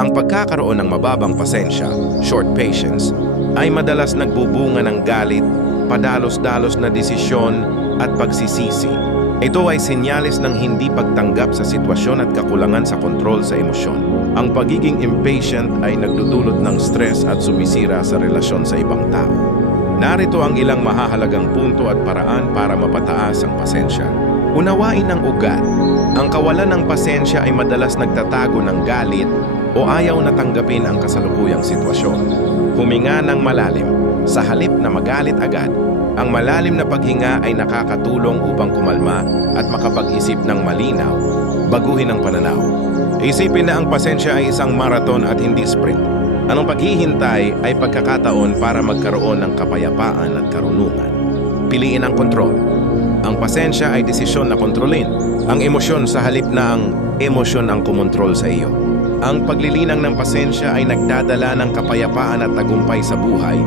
Ang pagkakaroon ng mababang pasensya, short patience, ay madalas nagbubunga ng galit, padalos-dalos na desisyon at pagsisisi. Ito ay senyales ng hindi pagtanggap sa sitwasyon at kakulangan sa kontrol sa emosyon. Ang pagiging impatient ay nagdudulot ng stress at sumisira sa relasyon sa ibang tao. Narito ang ilang mahahalagang punto at paraan para mapataas ang pasensya. Unawain ang ugat. Ang kawalan ng pasensya ay madalas nagtatago ng galit o ayaw na tanggapin ang kasalukuyang sitwasyon. Huminga ng malalim. Sa halip na magalit agad, ang malalim na paghinga ay nakakatulong upang kumalma at makapag-isip ng malinaw, baguhin ang pananaw. Isipin na ang pasensya ay isang marathon at hindi sprint. Anong paghihintay ay pagkakataon para magkaroon ng kapayapaan at karunungan. Piliin ang kontrol. Ang pasensya ay desisyon na kontrolin. Ang emosyon sa halip na ang emosyon ang kumontrol sa iyo. Ang paglilinang ng pasensya ay nagdadala ng kapayapaan at tagumpay sa buhay.